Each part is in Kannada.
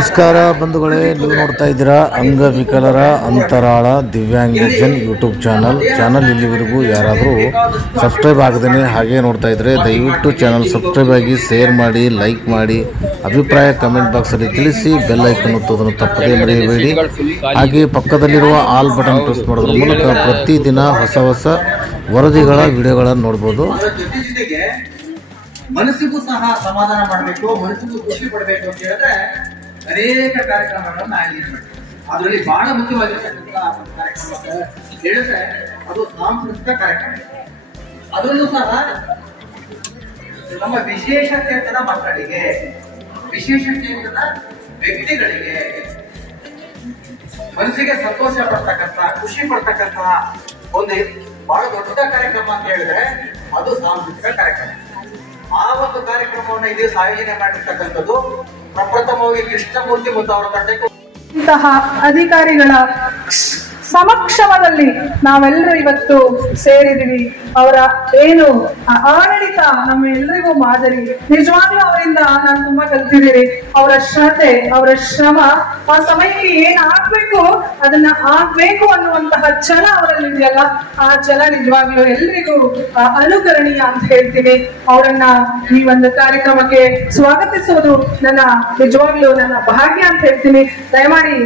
ನಮಸ್ಕಾರ ಬಂಧುಗಳೇ, ನೀವು ನೋಡ್ತಾ ಇದ್ದೀರಾ ಅಂಗವಿಕಲರ ಅಂತರಾಳ ದಿವ್ಯಾಂಗಜನ್ ಯೂಟ್ಯೂಬ್ ಚಾನಲ್. ಇಲ್ಲಿವರೆಗೂ ಯಾರಾದರೂ ಸಬ್ಸ್ಕ್ರೈಬ್ ಆಗದೇ ಹಾಗೆ ನೋಡ್ತಾ ಇದ್ದರೆ ದಯವಿಟ್ಟು ಚಾನಲ್ ಸಬ್ಸ್ಕ್ರೈಬ್ ಆಗಿ, ಶೇರ್ ಮಾಡಿ, ಲೈಕ್ ಮಾಡಿ, ಅಭಿಪ್ರಾಯ ಕಮೆಂಟ್ ಬಾಕ್ಸಲ್ಲಿ ತಿಳಿಸಿ, ಬೆಲ್ ಐಕನ್ ಒತ್ತೋದನ್ನು ತಪ್ಪದೇ ಮರೆಯಬೇಡಿ. ಹಾಗೆ ಪಕ್ಕದಲ್ಲಿರುವ ಆಲ್ ಬಟನ್ ಪ್ರೆಸ್ ಮಾಡೋದ್ರ ಮೂಲಕ ಪ್ರತಿದಿನ ಹೊಸ ವರದಿಗಳ ವಿಡಿಯೋಗಳನ್ನು ನೋಡ್ಬೋದು. ಮನಸ್ಸಿಗೂ ಸಹ ಸಮಾಧಾನ ಮಾಡಬೇಕು, ಮನಸ್ಸಿಗೂ ಖುಷಿ ಪಡಬೇಕು ಅಂತ ಹೇಳಿದ್ರೆ ಅನೇಕ ಕಾರ್ಯಕ್ರಮಗಳನ್ನ ಆಯೋಜನೆ ಮಾಡ್ತೀವಿ. ಅದರಲ್ಲಿ ಬಹಳ ಮುಖ್ಯವಾಗಿರ್ತಕ್ಕಂಥ ಕಾರ್ಯಕ್ರಮ ಹೇಳಿದ್ರೆ ಅದು ಸಾಂಸ್ಕೃತಿಕ ಕಾರ್ಯಕ್ರಮ. ಅದರಲ್ಲೂ ಸಹ ನಮ್ಮ ವಿಶೇಷಚೇತನ ಮಕ್ಕಳಿಗೆ, ವಿಶೇಷಚೇತನ ವ್ಯಕ್ತಿಗಳಿಗೆ ಮನಸ್ಸಿಗೆ ಸಂತೋಷ ಪಡ್ತಕ್ಕಂಥ, ಖುಷಿ ಪಡ್ತಕ್ಕಂಥ ಒಂದು ಬಹಳ ದೊಡ್ಡ ಕಾರ್ಯಕ್ರಮ ಅಂತ ಹೇಳಿದ್ರೆ ಅದು ಸಾಂಸ್ಕೃತಿಕ ಕಾರ್ಯಕ್ರಮ. ಆ ಒಂದು ಕಾರ್ಯಕ್ರಮವನ್ನು ಇದೇ ಆಯೋಜನೆ ಮಾಡಿರ್ತಕ್ಕಂಥದ್ದು ಪ್ರಪ್ರಥಮವಾಗಿ ಕೃಷ್ಣಮೂರ್ತಿ ಮತ್ತು ಅವರ ತಂಡಕ್ಕೆ ಇಂತಹ ಅಧಿಕಾರಿಗಳ ಸಮಕ್ಷಮದಲ್ಲಿ ನಾವೆಲ್ಲರೂ ಇವತ್ತು ಸೇರಿದೀವಿ. ಅವರ ಏನು ಆಡಳಿತ ನಮ್ಮ ಎಲ್ರಿಗೂ ಮಾದರಿ. ನಿಜವಾಗ್ಲೂ ಅವರಿಂದ ನಾನು ತುಂಬಾ ಕಲ್ತಿದ್ದೀನಿ. ಅವರ ಶ್ರದ್ಧೆ, ಅವರ ಶ್ರಮ, ಆ ಸಮಯಕ್ಕೆ ಏನ್ ಆಗ್ಬೇಕು ಅದನ್ನ ಆಗ್ಬೇಕು ಅನ್ನುವಂತಹ ಛಲ ಅವರಲ್ಲಿ ಇದೆಯಲ್ಲ, ಆ ಛಲ ನಿಜವಾಗ್ಲೂ ಎಲ್ರಿಗೂ ಅನುಕರಣೀಯ ಅಂತ ಹೇಳ್ತೀನಿ. ಅವರನ್ನ ಈ ಒಂದು ಕಾರ್ಯಕ್ರಮಕ್ಕೆ ಸ್ವಾಗತಿಸುವುದು ನಿಜವಾಗ್ಲೂ ನನ್ನ ಭಾಗ್ಯ ಅಂತ ಹೇಳ್ತೀನಿ. ದಯಮಾಡಿ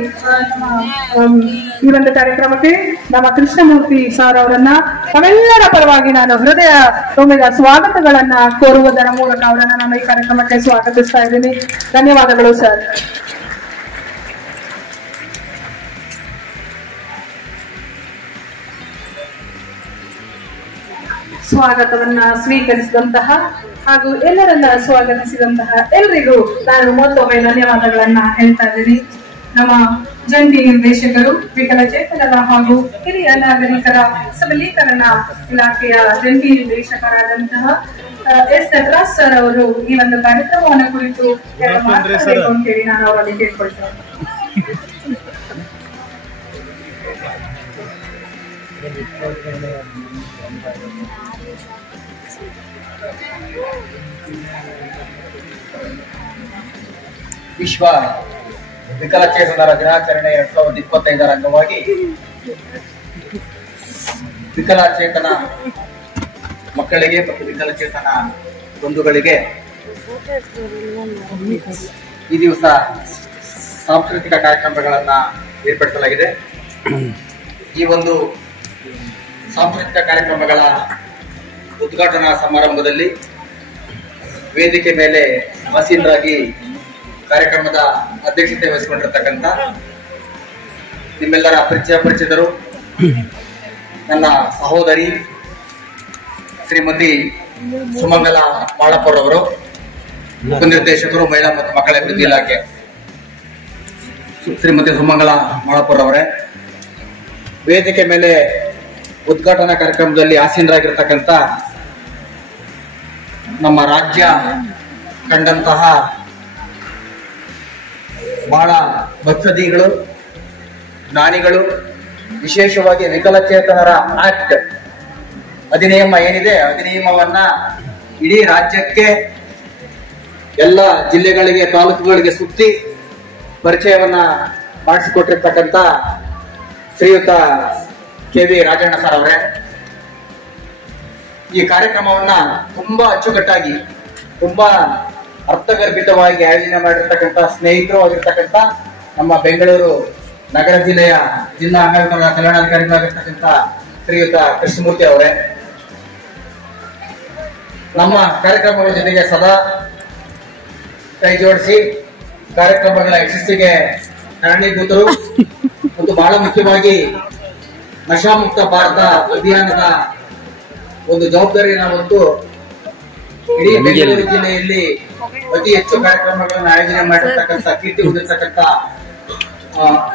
ಈ ಒಂದು ಕಾರ್ಯಕ್ರಮಕ್ಕೆ ನಮ್ಮ ಕೃಷ್ಣಮೂರ್ತಿ ಸರ್ ಅವರನ್ನ ನಾವೆಲ್ಲರ ಪರವಾಗಿ ನಾನು ಹೃದಯ ತುಂಬಿದ ಸ್ವಾಗತಗಳನ್ನ ಕೋರುವುದರ ಮೂಲಕ ಅವರನ್ನ ನಾನು ಈ ಕಾರ್ಯಕ್ರಮಕ್ಕೆ ಸ್ವಾಗತಿಸ್ತಾ ಇದ್ದೀನಿ. ಧನ್ಯವಾದಗಳು ಸರ್. ಸ್ವಾಗತವನ್ನ ಸ್ವೀಕರಿಸಿದಂತಹ ಹಾಗೂ ಎಲ್ಲರನ್ನ ಸ್ವಾಗತಿಸಿದಂತಹ ಎಲ್ರಿಗೂ ನಾನು ಮತ್ತೊಮ್ಮೆ ಧನ್ಯವಾದಗಳನ್ನ ಹೇಳ್ತಾ ಇದ್ದೀನಿ. ನಮ್ಮ ಜಂಟಿ ನಿರ್ದೇಶಕರು, ವಿಕಲಚೇತನರ ಹಾಗೂ ಹಿರಿಯ ನಾಗರಿಕರ ಸಬಲೀಕರಣ ಇಲಾಖೆಯ ಜಂಟಿ ನಿರ್ದೇಶಕರಾದಂತಹ ಎಸ್ ನಟರಾಜ್ ಸರ್ ಅವರು ಈ ಒಂದು ಕಾರ್ಯಕ್ರಮವನ್ನು ಕುರಿತು ಮಾತನಾಡಬೇಕು ಅಂತ ಹೇಳಿ ನಾನು ಅವರಲ್ಲಿ ಕೇಳ್ಕೊಳ್ತೇನೆ. ವಿಶ್ವ ವಿಕಲಚೇತನರ ದಿನಾಚರಣೆ 2025 ಅಂಗವಾಗಿ ವಿಕಲಚೇತನ ಮಕ್ಕಳಿಗೆ ಮತ್ತು ವಿಕಲಚೇತನ ಬಂಧುಗಳಿಗೆ ಈ ದಿವಸ ಸಾಂಸ್ಕೃತಿಕ ಕಾರ್ಯಕ್ರಮಗಳನ್ನ ಏರ್ಪಡಿಸಲಾಗಿದೆ. ಈ ಒಂದು ಸಾಂಸ್ಕೃತಿಕ ಕಾರ್ಯಕ್ರಮಗಳ ಉದ್ಘಾಟನಾ ಸಮಾರಂಭದಲ್ಲಿ ವೇದಿಕೆ ಮೇಲೆ ಆಸೀನರಾಗಿ ಕಾರ್ಯಕ್ರಮದ ಅಧ್ಯಕ್ಷತೆ ವಹಿಸಿಕೊಂಡಿರ್ತಕ್ಕಂಥ ನಿಮ್ಮೆಲ್ಲರ ಪರಿಚಿತರು, ನನ್ನ ಸಹೋದರಿ ಶ್ರೀಮತಿ ಸುಮಂಗಲ ಮಾಳಪ್ಪರವರು, ಉಪನಿರ್ದೇಶಕರು ಮಹಿಳಾ ಮತ್ತು ಮಕ್ಕಳ ಅಭಿವೃದ್ಧಿ ಇಲಾಖೆ ಶ್ರೀಮತಿ ಸುಮಂಗಲ ಮಾಳಪ್ಪರವರೇ, ವೇದಿಕೆ ಮೇಲೆ ಉದ್ಘಾಟನಾ ಕಾರ್ಯಕ್ರಮದಲ್ಲಿ ಆಸೀನರಾಗಿರ್ತಕ್ಕಂಥ ನಮ್ಮ ರಾಜ್ಯ ಕಂಡಂತಹ ಬಹಳ ಭಕ್ತದಿಗಳು, ಜ್ಞಾನಿಗಳು, ವಿಶೇಷವಾಗಿ ವಿಕಲಚೇತನರ ಆಕ್ಟ್ ಅಧಿನಿಯಮ ಏನಿದೆ, ಅಧಿನಿಯಮವನ್ನ ಇಡೀ ರಾಜ್ಯಕ್ಕೆ, ಎಲ್ಲ ಜಿಲ್ಲೆಗಳಿಗೆ, ತಾಲೂಕುಗಳಿಗೆ ಸುತ್ತಿ ಪರಿಚಯವನ್ನ ಮಾಡಿಸಿಕೊಟ್ಟಿರ್ತಕ್ಕಂಥ ಶ್ರೀಯುತ ಕೆ ವಿ ರಾಜಣ್ಣ ಸರ್ ಅವರೇ, ಈ ಕಾರ್ಯಕ್ರಮವನ್ನ ತುಂಬಾ ಅಚ್ಚುಕಟ್ಟಾಗಿ, ತುಂಬಾ ಅರ್ಥಗರ್ಭಿತವಾಗಿ ಆಯೋಜನೆ ಮಾಡಿರ್ತಕ್ಕಂಥ ಸ್ನೇಹಿತರು ಆಗಿರ್ತಕ್ಕಂಥ ನಮ್ಮ ಬೆಂಗಳೂರು ನಗರ ಜಿಲ್ಲೆಯ ಜಿಲ್ಲಾ ಅಂಗವಿಕಲರ ಕಲ್ಯಾಣಾಧಿಕಾರಿಗಳಾಗಿರ್ತಕ್ಕಂಥ ಶ್ರೀಯುತ ಕೃಷ್ಣಮೂರ್ತಿ ಅವರೇ, ನಮ್ಮ ಕಾರ್ಯಕ್ರಮಗಳ ಜೊತೆಗೆ ಸದಾ ಕೈ ಜೋಡಿಸಿ ಕಾರ್ಯಕ್ರಮಗಳ ಯಶಸ್ಸಿಗೆ ಕಾರಣೀಭೂತರು ಮತ್ತು ಬಹಳ ಮುಖ್ಯವಾಗಿ ನಶಾಮುಕ್ತ ಭಾರತ ಅಭಿಯಾನದ ಒಂದು ಜವಾಬ್ದಾರಿಯನ್ನು ಹೊತ್ತು ಇಡೀ ಬೆಂಗಳೂರು ಜಿಲ್ಲೆಯಲ್ಲಿ ಅತಿ ಹೆಚ್ಚು ಕಾರ್ಯಕ್ರಮಗಳನ್ನು ಆಯೋಜನೆ ಮಾಡಿರ್ತಕ್ಕಂಥ, ಕೀರ್ತಿ ಹೊಂದಿರತಕ್ಕಂಥ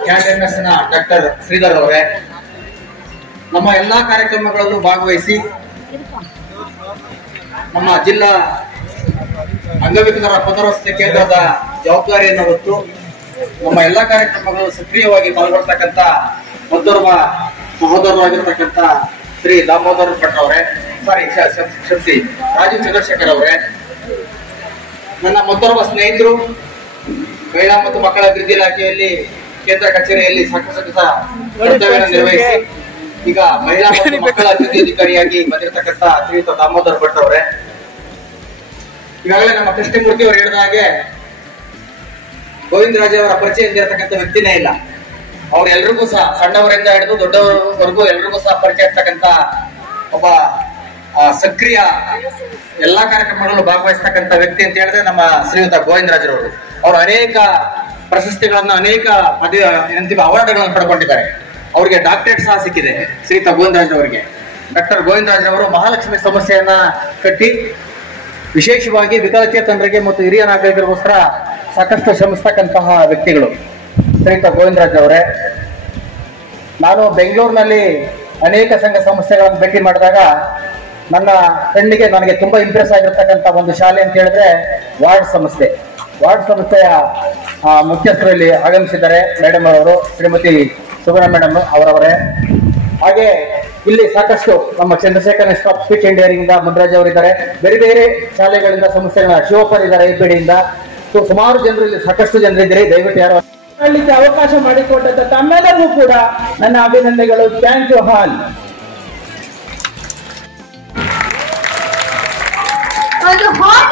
ಕ್ಯಾಟ್ ನ ಡಾಕ್ಟರ್ ಶ್ರೀಧರ್ ಅವರೇ, ನಮ್ಮ ಎಲ್ಲಾ ಕಾರ್ಯಕ್ರಮಗಳಲ್ಲೂ ಭಾಗವಹಿಸಿ ನಮ್ಮ ಜಿಲ್ಲಾ ಅಂಗವಿಕಲರ ಪುನರ್ವಸತಿ ಕೇಂದ್ರದ ಜವಾಬ್ದಾರಿಯನ್ನು ಹೊತ್ತು ನಮ್ಮ ಎಲ್ಲಾ ಕಾರ್ಯಕ್ರಮಗಳು ಸಕ್ರಿಯವಾಗಿ ಪಾಲ್ಗೊಳ್ತಕ್ಕಂಥ ಮತ್ತೋರ್ವ ಸಹೋದರರಾಗಿರ್ತಕ್ಕಂಥ ಶ್ರೀ ದಾಮೋದರ್ ಭಟ್ ಅವರೇ, ಕ್ಷಮಿಸಿ ರಾಜೀವ್ ಚಂದ್ರಶೇಖರ್ ಅವರೇ, ನನ್ನ ಮತ್ತೋರ್ವ ಸ್ನೇಹಿತರು ಮಹಿಳಾ ಮತ್ತು ಮಕ್ಕಳ ಅಭಿವೃದ್ಧಿ ಇಲಾಖೆಯಲ್ಲಿ ಕೇಂದ್ರ ಕಚೇರಿಯಲ್ಲಿ ಸಾಕಷ್ಟು ಕರ್ತವ್ಯವನ್ನು ನಿರ್ವಹಿಸಿ ಈಗ ಮಹಿಳಾ ಮತ್ತು ಮಕ್ಕಳ ಅಭಿವೃದ್ಧಿ ಅಧಿಕಾರಿಯಾಗಿ ಬಂದಿರತಕ್ಕಂತ ಶ್ರೀಯುತ ದಾಮೋದರ್ ಭಟ್ ಅವರೇ, ಈಗಾಗಲೇ ನಮ್ಮ ಕೃಷ್ಣಮೂರ್ತಿ ಅವರು ಹೇಳಿದ ಹಾಗೆ ಗೋವಿಂದರಾಜ್ ಅವರ ಪರಿಚಯ ಇರತಕ್ಕಂಥ ವ್ಯಕ್ತಿನೇ ಇಲ್ಲ. ಅವ್ರೆಲ್ರಿಗೂ ಸಹ ಸಣ್ಣವರಿಂದ ಹಿಡಿದು ದೊಡ್ಡವರವರೆಗೂ ಎಲ್ರಿಗೂ ಸಹ ಪರಿಚಯ ಇರ್ತಕ್ಕಂಥ ಒಬ್ಬ ಸಕ್ರಿಯ ಎಲ್ಲಾ ಕಾರ್ಯಕ್ರಮಗಳಲ್ಲೂ ಭಾಗವಹಿಸ್ತಕ್ಕಂಥ ವ್ಯಕ್ತಿ ಅಂತ ಹೇಳಿದ್ರೆ ನಮ್ಮ ಶ್ರೀಯುತ ಗೋವಿಂದರಾಜರವರು. ಅವರು ಅನೇಕ ಪ್ರಶಸ್ತಿಗಳನ್ನು ಅನೇಕ ಅವಾರ್ಡ್ಗಳನ್ನು ಪಡ್ಕೊಂಡಿದ್ದಾರೆ. ಅವರಿಗೆ ಡಾಕ್ಟರೇಟ್ ಸಹ ಸಿಕ್ಕಿದೆ ಶ್ರೀಯುತ ಗೋವಿಂದರಾಜ್ ಅವರಿಗೆ. ಡಾಕ್ಟರ್ ಗೋವಿಂದರಾಜ್ ಅವರು ಮಹಾಲಕ್ಷ್ಮಿ ಸಮಸ್ಯೆಯನ್ನ ಕಟ್ಟಿ ವಿಶೇಷವಾಗಿ ವಿಕಲಚೇತನರಿಗೆ ಮತ್ತು ಹಿರಿಯ ನಾಗರಿಕರಿಗೋಸ್ಕರ ಸಾಕಷ್ಟು ಶ್ರಮಿಸ್ತಕ್ಕಂತಹ ವ್ಯಕ್ತಿಗಳು ಶ್ರೀಯುತ ಗೋವಿಂದರಾಜ್ ಅವರೇ. ನಾನು ಬೆಂಗಳೂರಿನಲ್ಲಿ ಅನೇಕ ಸಂಘ ಸಂಸ್ಥೆಗಳನ್ನು ಭೇಟಿ ಮಾಡಿದಾಗ ನನ್ನ ಕಣ್ಣಿಗೆ ನನಗೆ ತುಂಬಾ ಇಂಪ್ರೆಸ್ ಆಗಿರ್ತಕ್ಕಂಥ ಒಂದು ಶಾಲೆ ಅಂತ ಹೇಳಿದ್ರೆ ವಾರ್ಡ್ ಸಂಸ್ಥೆಯ ಮುಖ್ಯಸ್ಥರಲ್ಲಿ ಆಗಮಿಸಿದ್ದಾರೆ ಮೇಡಮ್ ಅವರು, ಶ್ರೀಮತಿ ಸುಬ್ರಹ್ಮಣ್ಯ ಮೇಡಮ್ ಅವರವರೇ. ಹಾಗೆ ಇಲ್ಲಿ ಸಾಕಷ್ಟು ನಮ್ಮ ಚಂದ್ರಶೇಖರ್ ಸ್ಟಾಪ್ ಸ್ಪೀಚ್ ಇಂಡಿಯರಿಂದ ಮುನ್ರಾಜ್ ಅವರಿದ್ದಾರೆ, ಬೇರೆ ಬೇರೆ ಶಾಲೆಗಳಿಂದ ಸಂಸ್ಥೆಗಳ ಶಿವಪ್ಪರ್ ಇದ್ದಾರೆ ಐಪಿಡಿಯಿಂದ. ಸುಮಾರು ಜನರು ಇಲ್ಲಿ ಸಾಕಷ್ಟು ಜನರಿದ್ದಾರೆ. ದಯವಿಟ್ಟು ಯಾರು ಮಾಡಲಿಕ್ಕೆ ಅವಕಾಶ ಮಾಡಿಕೊಟ್ಟಂತ ತಮ್ಮೆಲ್ಲರಿಗೂ ಕೂಡ ನನ್ನ ಅಭಿನಂದನೆಗಳು. Thank you all. ಒಂದು ಹಾಟ್